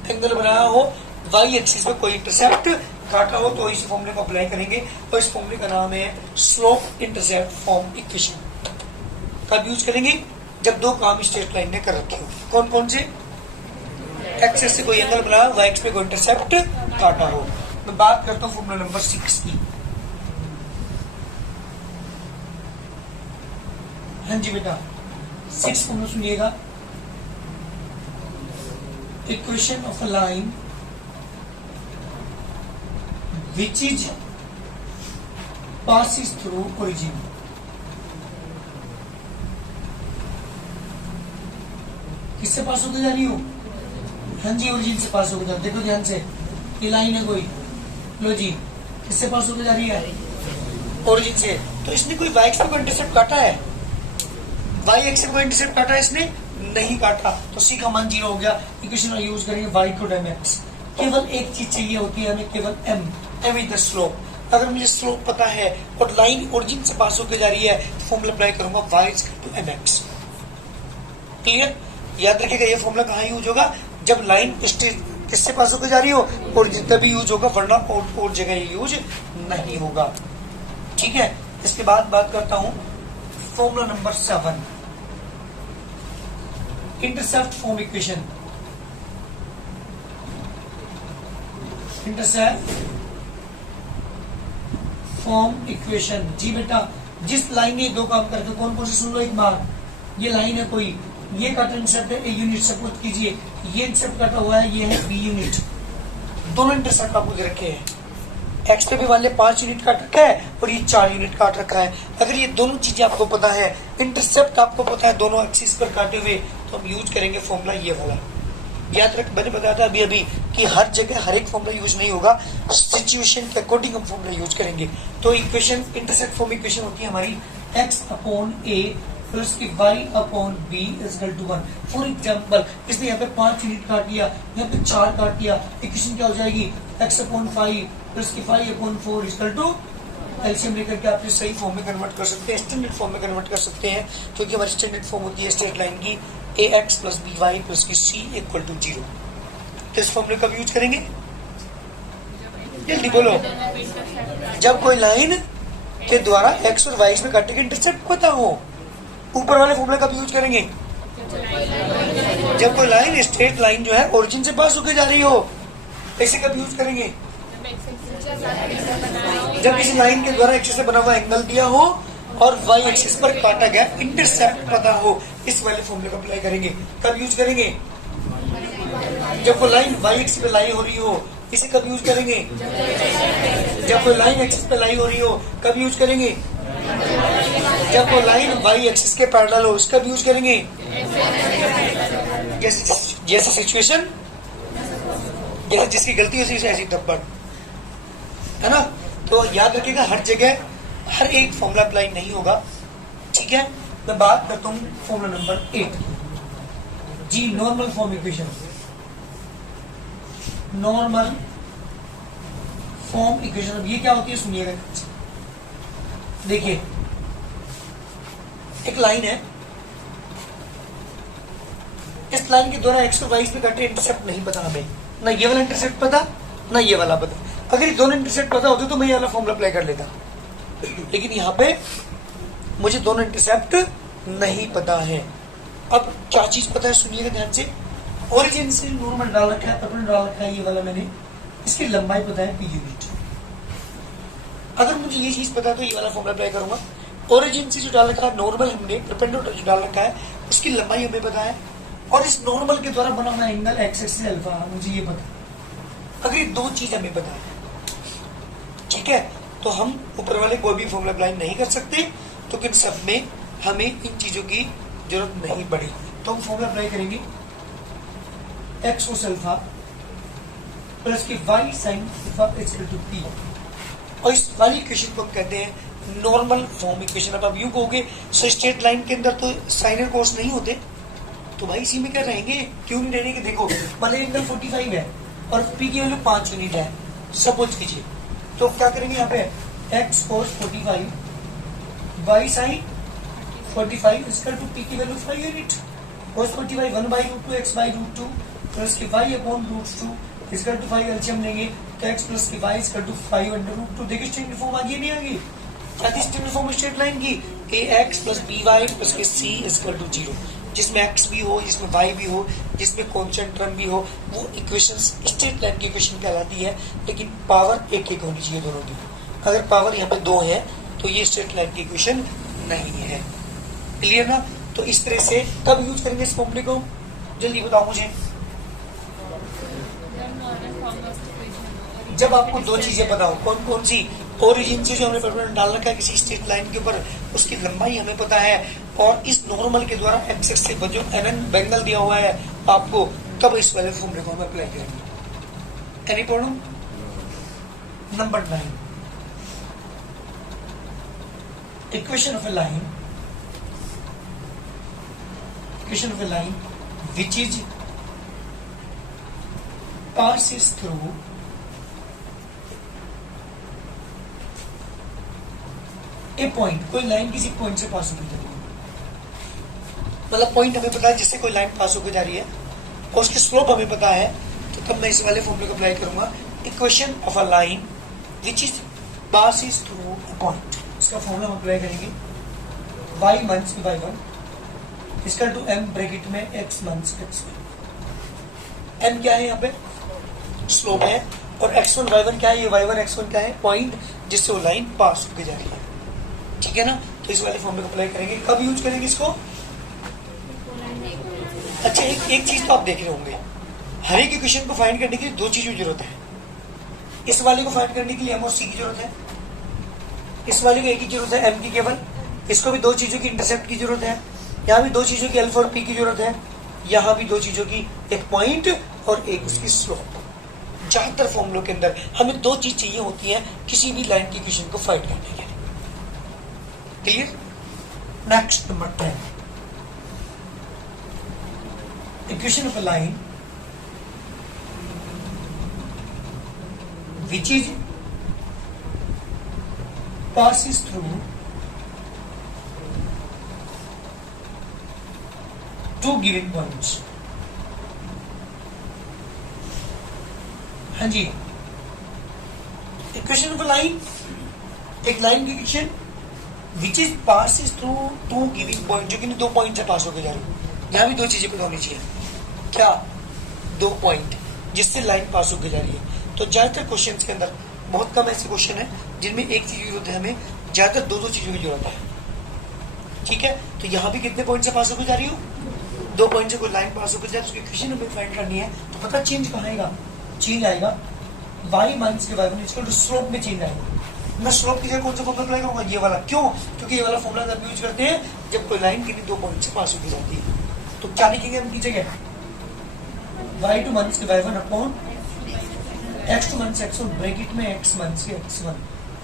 एंगल बनाया हो, y एक्सिस पे कोई इंटरसेप्ट काटा हो, तो इस फॉर्मूले को अप्लाई करेंगे और इस फॉर्मूले का नाम है स्लोप इंटरसेप्ट फॉर्म इक्वेशन। कब यूज करेंगे? जब दो काम स्ट्रेट लाइन ने कर रखे हो। कौन कौन से? एक्सिस से कोई एंगल बनाया, y एक्सिस पे कोई इंटरसेप्ट काटा हो। मैं बात करता हूँ फॉर्मूला नंबर 6 की। हाँ जी बेटा, 6 फॉर्मूला सुनिएगा। Equation of a line which is passes through origin। किससे पास होकर जा रही हो? हाँ जी, ओरिजिन से पास होकर जा। देखो ध्यान से, ये लाइन है कोई, लो जी, किससे पास होकर जा रही है? ओरिजिन से। तो इसने कोई y एक्सिस को इंटरसेप्ट काटा है? y एक्सिस को इंटरसेप्ट काटा है इसने? नहीं काटा, तो c का मान 0 हो गया। इक्वेशन यूज करेंगे y को टाइम x। केवल एक चीज चाहिए होती है हमें, केवल m इज द स्लोप। अगर मुझे स्लोप पता है और लाइन ओरिजिन से पास होकर जा रही है, तो फॉर्मूला अप्लाई करूंगा y is equal to mx। Clear? याद रखिएगा, ये फॉर्मूला कहाँ यूज होगा? जब लाइन किससे पास होकर जा रही हो? ओरिजिन, तभी यूज होगा, वरना और जगह ये यूज नहीं होगा। ठीक है, इसके बाद बात करता हूं formula number 7, intercept form equation. Intercept form equation. जी बेटा, जिस लाइन ने दो काम करते, कौन कौन से सुन लो एक बार। ये लाइन है कोई, ये कट इंटरसेप्ट है, ए यूनिट सपोज कीजिए, ये इंटरसेप्ट कटा हुआ है, ये है बी यूनिट। दोनों इंटरसेप्ट आपको दे रखे हैं, एक्स पे भी वाले 5 यूनिट काट रखा है और ये 4 यूनिट काट रखा है। अगर ये दोनों चीजें आपको पता है, इंटरसेप्ट आपको पता है दोनों एक्सिस पर काटे हुए, तो हम यूज करेंगे फॉर्मूला ये वाला। याद रख, मैंने बताया था अभी कि हर जगह हर एक फॉर्मूला यूज नहीं होगा, सिचुएशन के अकॉर्डिंग हम फॉर्मूला यूज करेंगे। तो इक्वेशन, इंटरसेप्ट फॉर्म इक्वेशन होती है हमारी x अपॉन a प्लस की y upon b is equal to 1। For example, इसने यहाँ पे 5 यूनिट काट दिया, यहाँ पे 4 काट दिया, इक्वेशन क्या हो जाएगी? x अपॉन 5 प्लस की 5 upon 4 is equal to, LCM लेकर के आप सही फॉर्म में कन्वर्ट कर सकते हैं, स्टैंडर्ड फॉर्म में कन्वर्ट कर सकते हैं, क्योंकि हमारी स्टैंडर्ड फॉर्म होती है स्ट्रेट लाइन की ax प्लस by प्लस की c इक्वल टू 0। तो इस फॉर्मूले कब यूज करेंगे? जल्दी बोलो। जब कोई लाइन के द्वारा x और y में काटे के इंटरसेप्ट पता हो। ऊपर वाले फॉर्मूले कब यूज करेंगे? जब कोई लाइन, स्ट्रेट लाइन जो है ओरिजिन से पास होकर जा रही हो। ऐसे कब यूज करेंगे? जब किसी लाइन के द्वारा एक्सिस से बना हुआ एंगल दिया हो और y एक्सिस पर काटा गया इंटरसेप्ट पता हो, इस वाले फॉर्मूले को अप्लाई करेंगे। कब यूज करेंगे? जब कोई लाइन y एक्सिस पे लाई हो रही हो। इसे कब यूज करेंगे? जब कोई लाइन एक्सिस पे लाई हो रही हो। कब यूज करेंगे? जब कोई लाइन y एक्सिस के पैरेलल हो। इसका यूज करेंगे जैसे सिचुएशन, जैसे जिसकी गलती हो ऐसी थप्पड़, है ना। तो याद रखिएगा, हर जगह हर एक फॉर्मूला अप्लाई नहीं होगा। ठीक है, मैं बात करता हूँ फॉर्मूला नंबर 8 जी, normal form equation. Normal form equation, अब ये क्या होती है सुनिएगा। देखिए, एक लाइन है, इस लाइन के द्वारा एक्स और वाई पे काटे इंटरसेप्ट नहीं पता हमें, ना ये वाला इंटरसेप्ट पता, ना ये वाला पता। अगर ये दोनों इंटरसेप्ट पता होते तो मैं ये वाला फॉर्मूला अप्लाई कर लेता, लेकिन यहाँ पे मुझे दोनों इंटरसेप्ट नहीं पता है। अब क्या चीज पता है सुनिएगा ध्यान से। ओरिजिन से नॉर्मल डाल रखा है, परपेंडिकुलर डाल रखा है, ये वाला मैंने, इसकी लंबाई पता है p यूनिट। अगर मुझे ये चीज पता है तो ये वाला फॉर्मूला अप्लाई करूंगा। ओरिजिन से जो डाल रखा है नॉर्मल, हमने परपेंडिकुलर जो डाल रखा है उसकी लंबाई हमें पता है, और इस नॉर्मल के द्वारा बना हुआ एंगल एक्स एक्सिस अल्फा, मुझे ये पता है। अगर ये दो चीज हमें पता है, ठीक है, तो हम ऊपर वाले कोई भी फॉर्मूला अप्लाई नहीं कर सकते, तो इन सब में हमें इन चीजों की जरूरत नहीं पड़ेगी। तो हम फॉर्मूला अप्लाई करेंगे एक्स कोस अल्फा प्लस की y sine alpha equal to p, और इस वाली इक्वेशन को हम कहते हैं नॉर्मल फॉर्म इक्वेशन। अब आप यूं कहोगे सो स्ट्रेट लाइन के अंदर तो साइनर कोस नहीं होते, तो भाई इसी में क्या रहेंगे, क्यों नहीं रहेंगे। देखो मान लीजिए एंगल 45 है और पी की वैल्यू 5 यूनिट है, सपोज कीजिए, तो क्या करेंगे यहाँ पे x cos 45 y sin 45 इसका टू p की value 5 unit, cos 45 1/√2 x by √2 plus के y अपॉन √2 इसका टू 5 एलसीएम लेंगे तो x प्लस के y इसका टू 5/√2। देखिए स्टैंडर्ड फॉर्म आ गई नहीं आ गई? क्या थी स्टैंडर्ड फॉर्म स्ट्रेट लाइन की? ax प्लस by प्लस के c इसका टू 0, जिसमें x भी हो, जिसमें y भी हो, जिसमें कांस्टेंट टर्म भी हो, वो इक्वेशंस स्ट्रेट लाइन की इक्वेशन कहलाती है। लेकिन पावर एक एक होनी चाहिए दोनों की। अगर पावर यहाँ पे 2 है तो ये स्ट्रेट लाइन की इक्वेशन नहीं है। क्लियर ना? तो इस तरह से कब यूज करेंगे इस फॉर्मूले को, जल्दी बताओ मुझे। जब आपको दो चीजें पता हो, कौन कौन सी? ओरिजिन से जो हमने परपेंडिकुलर डाल रखा है किसी स्ट्रेट लाइन के ऊपर, उसकी लंबाई हमें पता है, और इस नॉर्मल के द्वारा एक्स एक्स से जो एंगल दिया हुआ है आपको, तब इस वाले फॉर्मूले को हम अप्लाई करेंगे। Any problem? Number 9, equation of a line which is passes through a point। कोई लाइन किसी पॉइंट से पास होकर जा रही है, मतलब पॉइंट हमें पता है जिससे कोई लाइन पास होकर जा रही है और उसकी स्लोप हमें पता है, तो तब मैं इस वाले फॉर्मूले को अप्लाई करूंगा। Equation of a line which is passes through a point, इसका फॉर्मूला हम अप्लाई करेंगे y माइनस by 1 इसका टू m ब्रैकेट में x माइनस x1। m क्या है यहाँ पे? स्लोप है, और x1 y1 क्या है? ये y1 x1 क्या है? पॉइंट जिससे वो लाइन पास होकर जा रही है। ठीक है ना? तो इस वाले फॉर्मूले को अप्लाई करेंगे। कब यूज करेंगे इसको? अच्छा, एक चीज तो आप देख रहे होंगे, हर एक इक्वेशन को फाइंड करने के लिए दो चीजों की जरूरत है। इस वाले को फाइंड करने के लिए m और c की जरूरत है, इस वाले को एक ही जरूरत है m की केवल। इसको भी दो चीजों की इंटरसेप्ट की जरूरत है, यहाँ भी दो चीजों की अल्फा और पी की जरूरत है, यहाँ भी दो चीजों की, एक पॉइंट और एक उसकी स्लोप। ज्यादातर फॉर्मूलों के अंदर हमें दो चीज चाहिए होती है किसी भी लाइन की इक्वेशन को फाइंड करने के लिए। Clear? Next number 10, equation of a line which is passes through two given points। हाँ जी, इक्वेशन ऑफ लाइन, एक लाइन की equation which is passes through two given point, जो कि दो पॉइंट से पास होकर जा रही है। यहाँ भी दो चीजें पता होनी चाहिए, क्या? दो पॉइंट जिससे लाइन पास होकर जा रही है। तो ज्यादातर क्वेश्चन के अंदर बहुत कम ऐसे क्वेश्चन है जिनमें एक चीज की जरूरत है, हमें ज्यादातर दो चीजों की जरूरत है। ठीक है? तो यहाँ भी कितने पॉइंट से पास होकर जा रही हो? दो पॉइंट से कोई लाइन पास होकर जाए, उसकी इक्वेशन हमें फाइंड करनी है। तो पता चेंज कहाँ आएगा? चेंज आएगा y माइनस के y1 इसको तो स्लोप में चेंज आएगा। मैं स्लोप की जगह कौन सा फॉर्मूला अप्लाई करूंगा? ये वाला। क्यों? क्योंकि ये वाला फॉर्मूला हम यूज करते हैं जब कोई लाइन किसी दो पॉइंट से पास होकर जाती है। तो क्या लिखेंगे हम की जगह? y2 माइनस के y1 upon x2 minus x1 bracket में x माइनस के x1।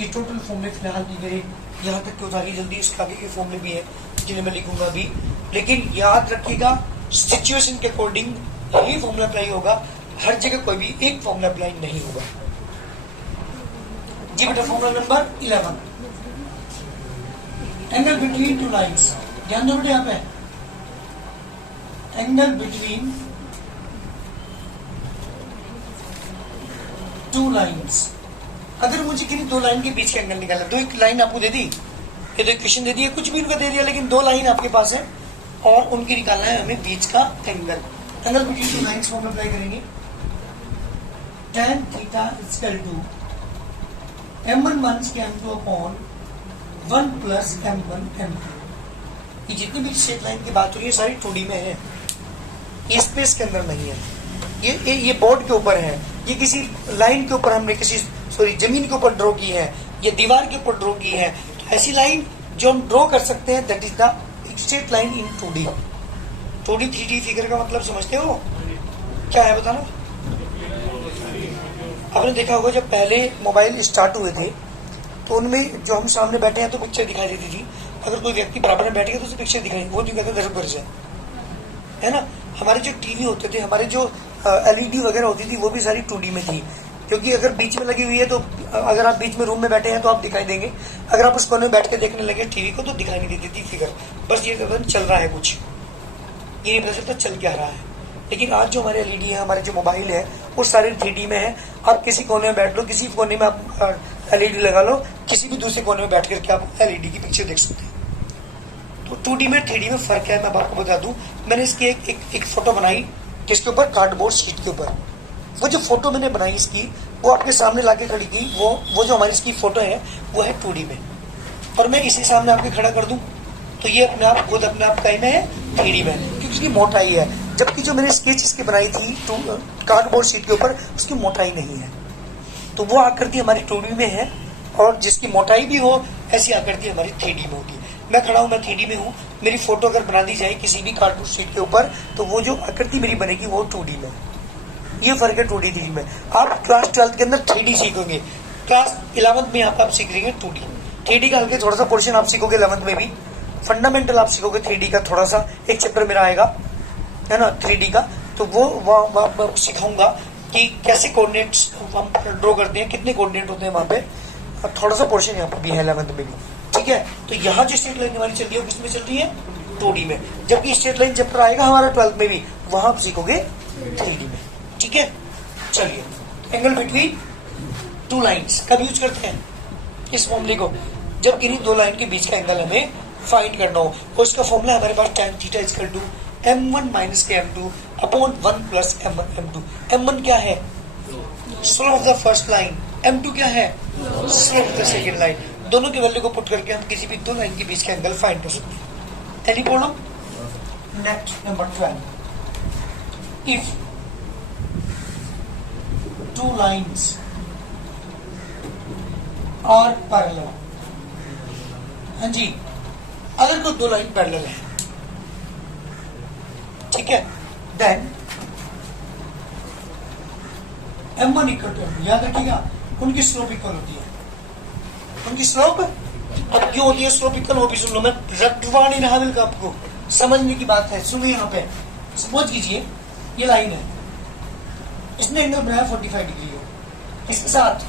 ये टोटल फॉर्मूले फिलहाल नहीं मेरे यहाँ तक के उतारिए जल्दी, इसका आगे के फॉर्मूले भी है जिन्हें मैं लिखूंगा अभी। लेकिन याद रखिएगा सिचुएशन के अकॉर्डिंग यही फॉर्मूला अप्लाई होगा, हर जगह कोई भी एक फॉर्मूला अप्लाई नहीं होगा। जी बेटा, formula number 11, angle between two lines. ध्यान दो बेटा, यहाँ पे एंगल बिटवीन टू लाइन्स। अगर मुझे किसी दो लाइन के बीच का एंगल निकालना, दो एक लाइन आपको दे दी, ये तो इक्वेशन दे दी है, कुछ भी उनका दे दिया, लेकिन दो लाइन आपके पास है और उनकी निकालना है हमें बीच का angle. Angle between two lines formula apply करेंगे। tan theta equal to m1 minus के m2 upon 1 plus m1 m2। ये जितनी भी स्ट्रेट लाइन की बात हो रही है सारी 2D में है, ये स्पेस के अंदर नहीं है। ये बोर्ड के ऊपर है, ये किसी लाइन के ऊपर हमने जमीन के ऊपर ड्रॉ की है, ये दीवार के ऊपर ड्रॉ की है। तो ऐसी लाइन जो हम ड्रॉ कर सकते हैं that is the straight line in 2D। 2D 3D figure का मतलब समझते हो क्या है? बताना। आपने देखा होगा जब पहले मोबाइल स्टार्ट हुए थे तो उनमें जो हम सामने बैठे हैं तो पिक्चर दिखाई देती थी, अगर कोई व्यक्ति बराबर में बैठ गया तो उसे पिक्चर दिखाई, वो जो कहते हैं दर्ज है ना। हमारे जो टीवी होते थे, हमारे जो LED वगैरह होती थी, वो भी सारी 2D में थी। क्योंकि अगर बीच में लगी हुई है तो अगर आप बीच में रूम में बैठे हैं तो आप दिखाई देंगे, अगर आप उस कोने में बैठ के देखने लगे टीवी को तो दिखाई नहीं देती फिगर, बस ये चल रहा है कुछ, ये नहीं पता चलता चल क्या रहा है। लेकिन आज जो हमारे एलईडी है, हमारे जो मोबाइल है, वो सारे 3D में है। आप किसी कोने में बैठ लो, किसी कोने में आप एलईडी लगा लो, किसी भी दूसरे कोने में बैठ करके आप एलईडी की पिक्चर देख सकते हैं। तो 2D में 3D में फर्क है, मैं आपको बता दूं। मैंने इसकी एक फोटो बनाई किसके ऊपर, कार्डबोर्ड शीट के ऊपर। वो जो फोटो मैंने बनाई इसकी, वो आपके सामने लाके खड़ी की, वो जो हमारी इसकी फोटो है वो है 2D में, और मैं इसी सामने आपके खड़ा कर दूं तो ये अपने आप खुद अपने आप कहीं में है 3D में, क्योंकि उसकी मोटाई है। जबकि जो मैंने स्केच इसकी बनाई थी कार्डबोर्ड शीट के ऊपर, उसकी मोटाई नहीं है, तो वो आकृति हमारी 2D में है, और जिसकी मोटाई भी हो ऐसी आकृति हमारी 3D में होगी। मैं खड़ा हूँ, मैं 3D में हूँ, मेरी फोटो अगर बना दी जाए किसी भी कार्डबोर्ड शीट के ऊपर तो वो जो आकृति मेरी बनेगी वो 2D में। ये फर्क है 2D 3D में। आप क्लास 12 के अंदर 3D सीखोगे, क्लास 11th में आप सीख रहे हैं 2D। 3D का हल्के थोड़ा सा पोर्शन आप सीखोगे 11th में भी, फंडामेंटल आप सीखोगे 3D का थोड़ा सा, एक चैप्टर मेरा आएगा है ना 3D का, तो वो सिखाऊंगा कि कैसे कोऑर्डिनेट्स हम ड्रॉ करते हैं, कितने कोऑर्डिनेट होते हैं वहां पे, थोड़ा सा पोर्शन यहाँ पर भी है 11th में भी, ठीक है। तो यहाँ जो स्ट्रेट लाइन हमारी चल रही है किसमें चल रही है, 2D में, जबकि स्ट्रेट लाइन चैप्टर आएगा हमारा 12th में भी, वहां आप सीखोगे 3D में, ठीक है। चलिए, एंगल बिटवीन टू लाइन्स कब यूज करते हैं इस फॉर्मूले को, जब किन्हीं दो लाइन के बीच का एंगल हमें फाइंड करना हो। और इसका फॉर्मूला हमारे पास tan theta equal to m1 minus के m2 upon 1 plus m1 m2। m1 क्या है, slope of the first line, m2 क्या है, slope of the second line. दोनों की वैल्यू को पुट करके हम किसी भी दो लाइन के बीच का एंगल फाइंड कर सकते हैं। Any problem? Next number 12, if two lines are parallel, हाँ जी, अगर कोई दो लाइन पैरेलल है, ठीक है, then m1 equal to m2, याद रखिएगा उनकी स्लोप इक्वल होती है, उनकी स्लोप। अब क्यों होती है स्लोप इक्वल, वो भी सुन लो, मैं रटवा नहीं रहा बिल्कुल, आपको समझने की बात है, सुनिए। यहाँ पे समझ कीजिए, ये लाइन है, इसने एंगल बनाया 45 डिग्री है, इसके साथ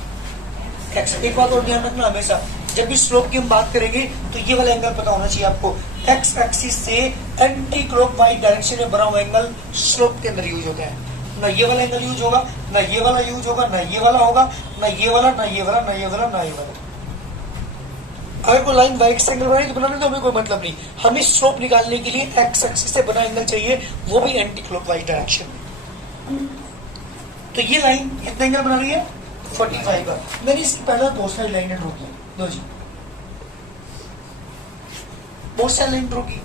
x। एक बात और ध्यान रखना, हमेशा जब भी स्लोप की हम बात करेंगे तो ये वाला एंगल पता होना चाहिए आपको। x एक्सिस से एंटी क्लॉकवाइज डायरेक्शन में बना हुआ एंगल स्लोप के अंदर यूज होता है। ना ये वाला एंगल यूज होगा, ना ये वाला यूज होगा, ना ये वाला होगा, ना ये वाला, ना ये वाला, ना ये वाला, ना ये वाला। अगर कोई लाइन y एक्सिस एंगल बनाए तो बनाने तो हमें कोई मतलब नहीं, हमें स्लोप निकालने के लिए x एक्सिस से बना एंगल चाहिए, वो भी एंटी क्लॉकवाइज डायरेक्शन में। तो ये लाइन कितना एंगल बना रही है, 45 का। मैंने इसकी पहले बहुत सारी लाइनें ड्रॉ की, लो जी, बहुत सारी लाइन ड्रॉ की।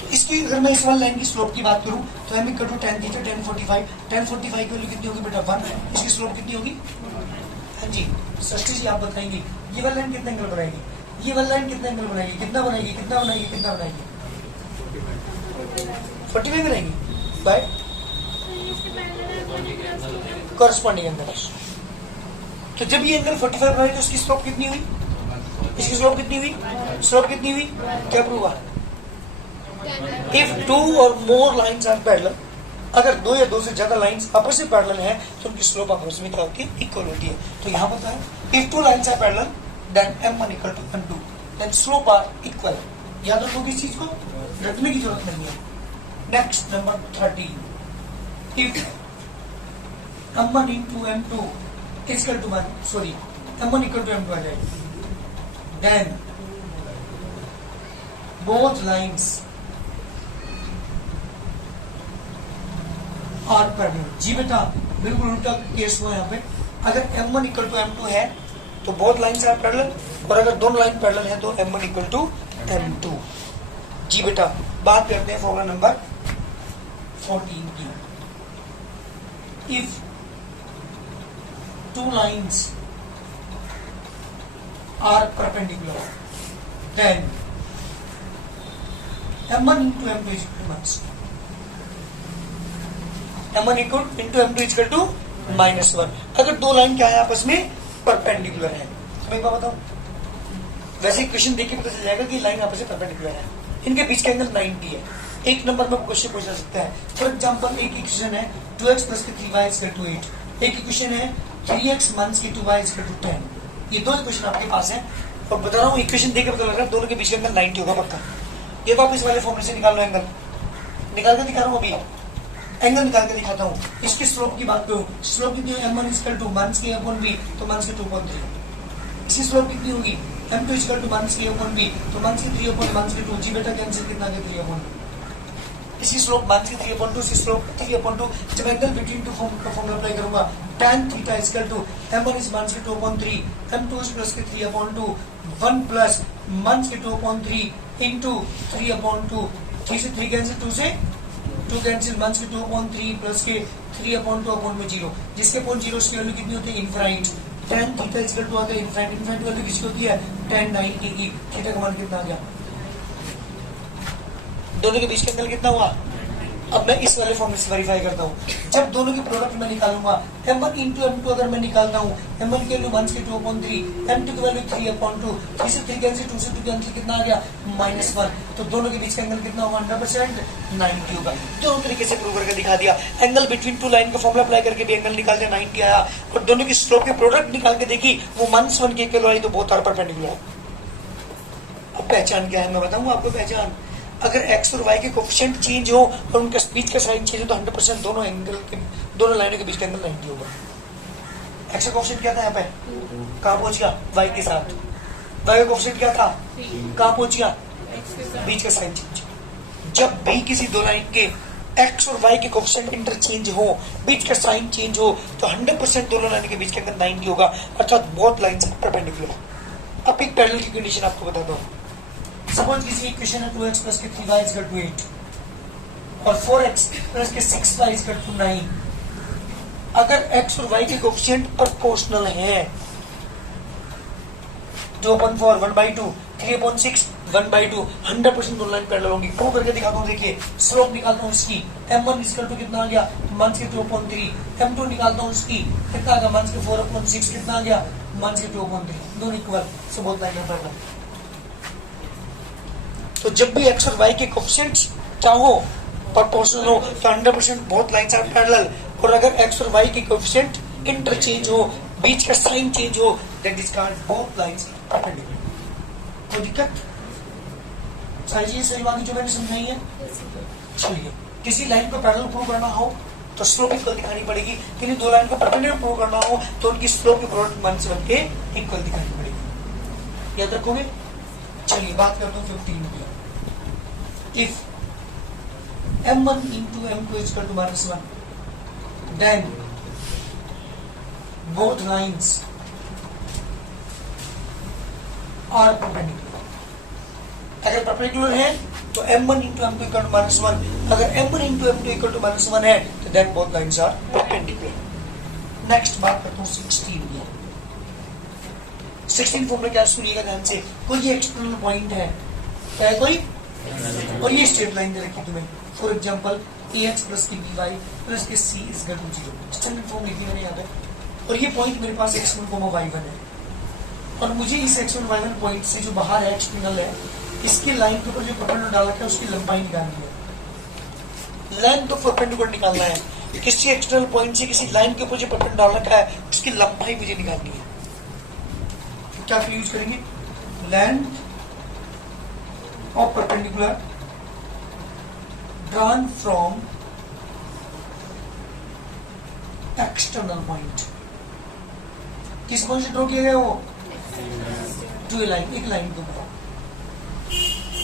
तो इसकी अगर मैं इस वाली लाइन की स्लोप की बात करूं तो m equal to tan theta tan 45, tan 45 की वैल्यू कितनी होगी बेटा 1, इसकी स्लोप कितनी होगी, हाँ जी सृष्टि जी आप बताएंगे ये वाली लाइन कितना एंगल बनाएगी, ये वाली लाइन कितना एंगल बनाएगी, कितना बनाएगी, कितना बनाएगी, कितना बनाएगी, 45 बनाएगी बाय कॉरेस्पॉन्डिंग एंगल। तो जब ये एंगल 45 बनाई तो इसकी स्लोप कितनी हुई, इसकी स्लोप कितनी हुई, स्लोप कितनी हुई, क्या प्रूव हुआ, इफ 2 और मोर लाइंस आर पैरेलल, अगर 2 या 2 से ज्यादा लाइंस आपस में पैरेलल है तो उनकी स्लोप आपस में क्या होती है, इक्वल होती है। तो यहाँ पता है if 2 lines are parallel then m1 equal to m2 then slope are equal. याद रखो इस चीज को, रखने की जरूरत नहीं है। Next number 13, if m1 into m2 is equal to 1, sorry, m1 equal to m2 आ जाएगी, then both lines are parallel। जी बेटा बिल्कुल उल्टा केस हुआ यहाँ पे, अगर m1 equal to m2 है तो both lines are parallel, और अगर दोनों लाइन पैरेलल है तो m1 equal to m2। जी बेटा बात करते हैं फॉर्मूला नंबर 14 की। If two lines are perpendicular, then m1 into m2 is equal to m1 into m2 is equal to -1। अगर दो लाइन क्या है आपस में परपेंडिकुलर है, तो मैं बताऊं, वैसे क्वेश्चन देख के पता चल जाएगा कि लाइन आपस में परपेंडिकुलर है, इनके बीच का एंगल 90 है। एक नंबर में क्वेश्चन पूछा सकता है, फॉर एग्जांपल एक इक्वेशन है 2x + 3y = 8, एक इक्वेशन है 3x माइनस के 2y इज इक्वल टू 10। ये दो इक्वेशन आपके पास है और बता रहा हूँ इक्वेशन देख के पता लग रहा है दोनों के बीच का एंगल 90 होगा पक्का। ये वापस वाले फॉर्मूले से निकाल लो, एंगल निकाल के दिखा रहा हूँ, अभी एंगल निकाल के दिखाता हूँ। इसकी स्लोप की बात करूँ, स्लोप कितनी है m1 इक्वल टू माइनस के अपॉन b तो माइनस के 2.3। इसकी स्लोप कितनी होगी m2 इक्वल टू माइनस के अपॉन b तो माइनस के 3 अपॉन माइनस के 2 जी बेटा कैंसिल कितना आ गया 3 अपॉन। इसी स्लोप माइनस के 3 अपॉन 2, इसी स्लोप 3 अपॉन 2। जब एंगल बिटवीन टू फॉर्म का फॉर्मूला अप्लाई करूंगा tan theta equal to m1 is minus के 2 अपॉन 3 m2 इज प्लस के 3 अपॉन 2 1 प्लस माइनस के 2 अपॉन 3 इनटू 3 अपॉन 2। 3 से 3 कैंसिल, 2 से 2 कैंसिल, माइनस के 2 अपॉन 3 प्लस के 3 अपॉन 2 अपॉन में 0, जिसके अपॉन 0 की वैल्यू कितनी होती है infinite. tan theta equal to आ गया इनफाइनाइट। इनफाइनाइट वैल्यू किसकी होती है tan 90 की। थीटा का मान कितना आ गया, दोनों के बीच का एंगल कितना हुआ। अब मैं इस वाले फॉर्मूले से वेरीफाई करता हूँ। जब दोनों की प्रोडक्ट मैं निकालूंगा m1 इंटू m2 अगर मैं निकालता हूँ m1 की वैल्यू माइनस के 2 अपॉन 3 m2 की वैल्यू 3 अपॉन 2 3 से 3 कैंसिल 2 से 2 कैंसिल कितना आ गया -1। तो दोनों के बीच का एंगल कितना होगा 100% 90 होगा। दोनों तरीके से प्रूव करके दिखा दिया। एंगल बिटवीन टू लाइन का फॉर्मूला अप्लाई करके भी एंगल निकाल दिया 90 आया और दोनों की स्लोप के प्रोडक्ट निकाल के देखी वो -1 के इक्वल आई तो बहुत आर परपेंडिकुलर। अब पहचान क्या है मैं बताऊंगा आपको पहचान। अगर x और y के कोफिशिएंट चेंज हो और उनका बीच का साइन चेंज हो तो 100% दोनों एंगल के दोनों लाइनों के बीच का एंगल 90 होगा। x का कोफिशिएंट क्या था यहाँ पे, कहाँ पहुंच गया y के साथ। y का कोफिशिएंट क्या था, कहाँ पहुंच गया, बीच का साइन चेंज। जब भी किसी दो लाइन के x और y के कोफिशिएंट इंटरचेंज हो, बीच का साइन चेंज हो तो 100% दोनों लाइन के बीच का एंगल 90 होगा, अर्थात बोथ लाइंस परपेंडिकुलर। अब एक पैरेलल की कंडीशन आपको बताता हूँ। सपोज किसी इक्वेशन है 2x प्लस के 3y इज इक्वल टू 8 और 4x प्लस के 6y इज इक्वल टू 9। अगर x और y के कोफिशिएंट प्रोपोर्शनल है 2/4 1/2 3/6 1/2 100% दोनों लाइन पैरेलल होंगी। प्रूव करके दिखाता हूँ। देखिए स्लोप निकालता हूँ इसकी m1 इक्वल टू कितना आ गया माइनस के 2/3 m2 निकालता हूँ इसकी कितना आ गया माइनस के 4/6 कितना आ गया माइनस के 2/3 दोनों इक्वल से बहुत लाइन पैरेलल। तो जब भी x और y के कोफिशिएंट्स चाहो प्रोपोर्शनल हो तो 100% बोथ लाइंस आर पैरेलल। और अगर x और y के कोफिशिएंट इंटरचेंज हो, बीच का साइन चेंज हो, that is called both lines perpendicular. कोई दिक्कत सारी चीजें सही बात जो मैंने समझाई है। चलिए किसी लाइन को पैरेलल प्रूव करना हो तो स्लोप इक्वल दिखानी पड़ेगी, किसी दो लाइन को परपेंडिकुलर प्रूव करना हो तो उनकी स्लोप की प्रोडक्ट 1 से 1 के इक्वल दिखानी पड़ेगी। याद रखोगे। चलिए बात करता हूँ 15 की। If m1 into m2 is equal to -1, then both lines are perpendicular. अगर perpendicular है तो m1 into m2 equal to -1, अगर m1 into m2 equal to -1 है तो then both lines are perpendicular. Next बात करता हूँ 16 की। 16 फॉर्मूला क्या सुनिएगा ध्यान से। कोई एक्सटर्नल पॉइंट है क्या, कोई और ये स्ट्रेट लाइन दे रखी तुम्हें। फॉर एग्जांपल ax प्लस की by प्लस के c is equal to 0। Standard form लिखी मैंने यहाँ पे। और ये पॉइंट मेरे पास x1, y1 है और मुझे इस x1, y1 पॉइंट से जो बाहर है एक्सटर्नल है इसकी लाइन के ऊपर जो परपेंडिकुलर डाल रखा है उसकी लंबाई निकालनी है। लाइन तो परपेंडिकुलर निकालना है, किसी एक्सटर्नल पॉइंट से किसी लाइन के ऊपर जो परपेंडिकुलर डाल रखा है उसकी लंबाई मुझे निकालनी है। तो क्या यूज करेंगे, length of perpendicular drawn from external point। किस पॉइंट से ड्रॉ किया गया वो, टू लाइन, एक लाइन के ऊपर।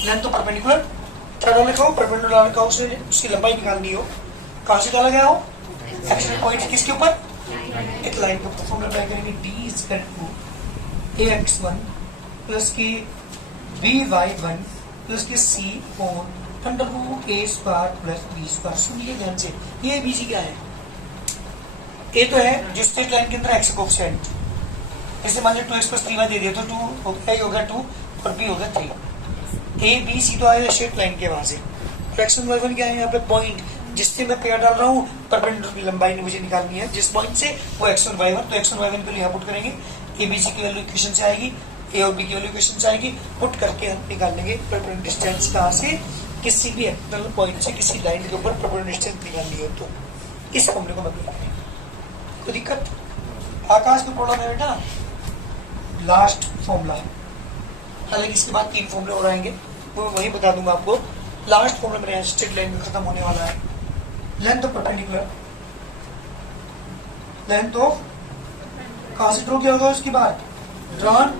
लेंथ तो परपेंडिकुलर क्या डाल रखा हो, परपेंडिकुलर डाल रखा हो, उसकी लंबाई निकालनी हो। कहां से डाला गया हो, एक्सटर्नल पॉइंट से किसके ऊपर, एक लाइन के ऊपर। फॉर्मूला अप्लाई करेंगे d is equal to ax1 plus के by1 प्लस के c upon under root a square plus b square. सुनिए ध्यान से, ये b क्या है, a तो है जो स्ट्रेट लाइन के अंदर x कोफिशिएंट, जैसे मान लीजिए 2x प्लस 3y दे दिया तो 2 a होगा 2 और b होगा 3। a b c तो आया स्ट्रेट लाइन के वहां से। x1 y1 क्या है यहाँ पे पॉइंट जिससे मैं पेयर डाल रहा हूँ, परपेंडिकुलर की लंबाई मुझे निकालनी है जिस पॉइंट से, वो x1 y1। तो x1 y1 के लिए यहाँ पुट करेंगे, a b c की वैल्यू इक्वेशन से आएगी, ए और बी की वैल्यू इक्वेशन से आएगी, पुट करके हम निकाल लेंगे परपेंडिकुलर डिस्टेंस। कहाँ से, किसी भी एक्सटर्नल पॉइंट से किसी लाइन के ऊपर परपेंडिकुलर डिस्टेंस निकालनी है तो इस फॉर्मूले को मतलब कोई दिक्कत। आकाश का प्रॉब्लम है बेटा लास्ट फॉर्मूला, हालांकि इसके बाद 3 फॉर्मूले और आएंगे, वो वही बता दूंगा आपको। लास्ट फॉर्मूला मेरे स्ट्रेट लाइन में खत्म होने वाला है। Length of perpendicular, length of कहां से ड्रॉ किया होगा उसके बाद, ड्रॉन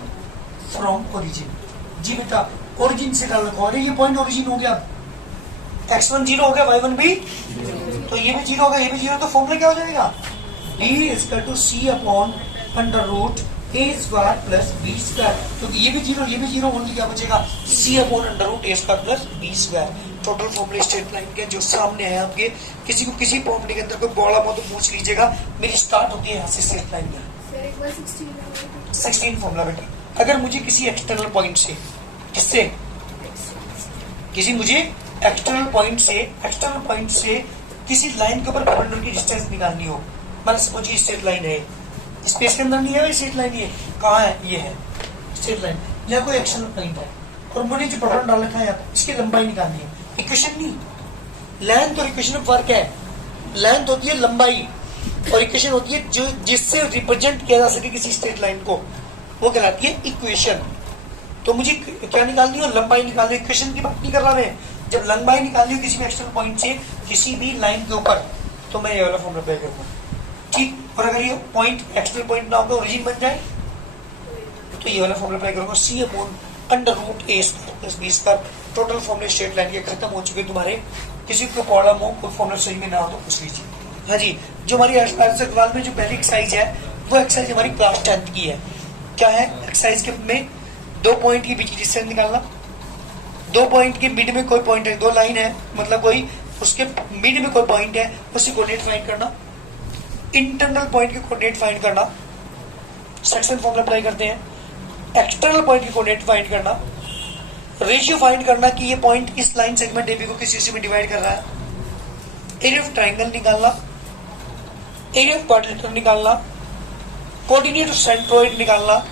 फ्रॉम ओरिजिन। जी बेटा ओरिजिन से डाल रखा है, ये पॉइंट ओरिजिन हो गया, x1 0 हो गया, y1 भी, तो ये भी 0 होगा, ये भी 0, तो फॉर्मूला क्या हो जाएगा, d equal to c upon under root a square plus b square, क्योंकि ये भी 0 ये भी 0, ओनली क्या बचेगा, c upon under root a square plus b square. Total formula straight line के जो सामने है आपके, किसी को किसी फॉर्मूले के अंदर कोई बड़ा बहुत तो पूछ लीजिएगा, मेरी स्टार्ट होती है यहाँ से स्ट्रेट लाइन में। 16 फॉर्मूला बेटा, अगर मुझे किसी एक्सटर्नल पॉइंट से, किससे, किसी मुझे एक्सटर्नल पॉइंट से किसी लाइन के ऊपर परपेंडिकुलर की डिस्टेंस निकालनी हो, मतलब सपोज ये स्ट्रेट लाइन है, स्पेस के अंदर नहीं है, स्ट्रेट लाइन ये कहाँ है, ये है स्ट्रेट लाइन, या कोई एक्सटर्नल पॉइंट है और मुझे जो परपेंडिकुलर डाल रखा है इसकी लंबाई निकालनी है। इक्वेशन नहीं, लेंथ और इक्वेशन में फर्क है, लेंथ होती है लंबाई और इक्वेशन होती है जो जिससे रिप्रेजेंट किया जा सके किसी स्ट्रेट लाइन को, वो कहलाती है इक्वेशन। तो मुझे क्या निकालनी है, लंबाई निकालनी है, इक्वेशन की बात नहीं कर रहा मैं। जब लंबाई निकालनी हो किसी भी एक्सटर्नल पॉइंट से किसी भी लाइन के ऊपर, तो मैं ये वाला फॉर्मूला अप्लाई करूंगा, ठीक। और अगर ये पॉइंट एक्सटर्नल पॉइंट ना होगा, ओरिजिन बन जाए, तो ये वाला फॉर्मूला अप्लाई करूंगा, c upon under root a square plus b square. Total फॉर्मूले स्ट्रेट लाइन के खत्म हो चुके तुम्हारे। किसी को प्रॉब्लम हो, कोई फॉर्मूला सही में ना हो तो पूछ लीजिए। हाँ जी, जो हमारी सवाल में जो पहली एक्सरसाइज है, वो एक्सरसाइज हमारी क्लास 10th की है। क्या है एक्सरसाइज के में 2 पॉइंट के बीच की डिस्टेंस निकालना, 2 पॉइंट के मिड में कोई पॉइंट है, 2 लाइन है, मतलब कोई उसके मिड में कोई पॉइंट है, उससे कोऑर्डिनेट फाइंड करना, इंटरनल पॉइंट के कोऑर्डिनेट फाइंड करना, सेक्शन फॉर्मूला अप्लाई करते हैं, एक्सटर्नल पॉइंट के कोऑर्डिनेट फाइंड करना, रेशियो फाइंड करना कि ये पॉइंट इस लाइन सेगमेंट AB को किस चीज में डिवाइड कर रहा है, एरिया ऑफ ट्राइंगल निकालना, एरिया ऑफ क्वाड्रिलेटरल निकालना, कोऑर्डिनेट ऑफ सेंट्रोइड निकालना।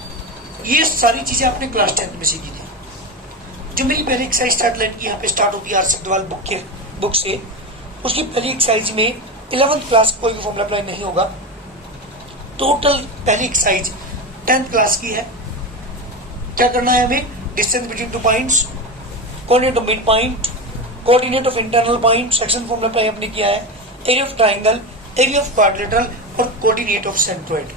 ये सारी चीजें आपने क्लास 10th में सीखी थी। जो मेरी पहली एक्सरसाइज स्टार्ट लाइन की यहाँ पे स्टार्ट होती है आर सिकदवाल बुक से, उसकी पहली एक्सरसाइज में 11th क्लास कोई भी फॉर्मूला अप्लाई नहीं होगा। टोटल पहली एक्सरसाइज 10th क्लास की है। क्या करना है हमें, distance between 2 points, coordinate of mid point, coordinate of internal point, section formula apply हमने किया है, area of triangle, area of quadrilateral और कोऑर्डिनेट ऑफ सेंट्रोइड।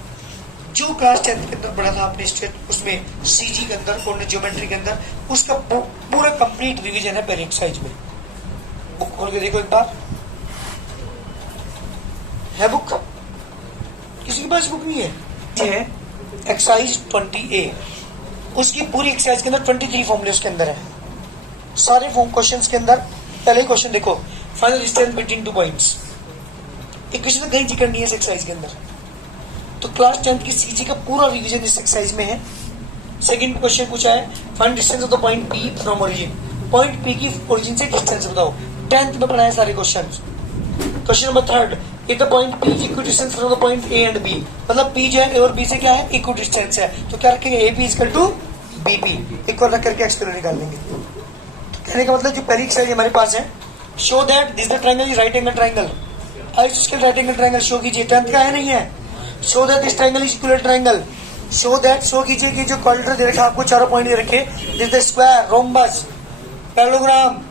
जो क्लास 10th के अंदर पढ़ा था आपने स्टेट, उसमें सीजी के अंदर, कोऑर्डिनेट ज्योमेट्री के अंदर, उसका पूरा कंप्लीट रिवीजन है पहली एक्सरसाइज में। बुक खोल के देखो एक बार, है बुक, किसी के पास बुक नहीं है, ये एक्सरसाइज 20A, उसकी पूरी एक्सरसाइज के अंदर 23 फॉर्मूले उसके अंदर है। सारे फॉर्म क्वेश्चंस के अंदर पहले क्वेश्चन देखो, final distance between 2 points, equation तो कहीं जिक्र नहीं है इस एक्सरसाइज के अंदर। तो क्लास 10th की सीजी का पूरा रिवीजन इस एक्सरसाइज में है। सेकंड क्वेश्चन पूछा है, find distance of the point P from origin, point P की ओरिजिन से डिस्टेंस बताओ। 10th में पढ़ाए सारे question. Question number 3, if the point P is equal distance from the point A and B, मतलब P जो है A और B से क्या है, इक्वल डिस्टेंस है, तो क्या रखेंगे, AP equal to BP, equal रख करके एक्सप्लेन निकाल लेंगे। कहने का मतलब जो पहली एक्सरसाइज हमारे पास है, show that this the triangle is right angle triangle, आइसोस्केल राइट एंगल ट्रायंगल शो कीजिए। 10th का है नहीं है, show that this triangle is equilateral triangle, show that, show कीजिए कि जो क्वाड्रिलेटरल दे रखा है आपको, चारों पॉइंट दे रखे, this the square, rhombus, parallelogram,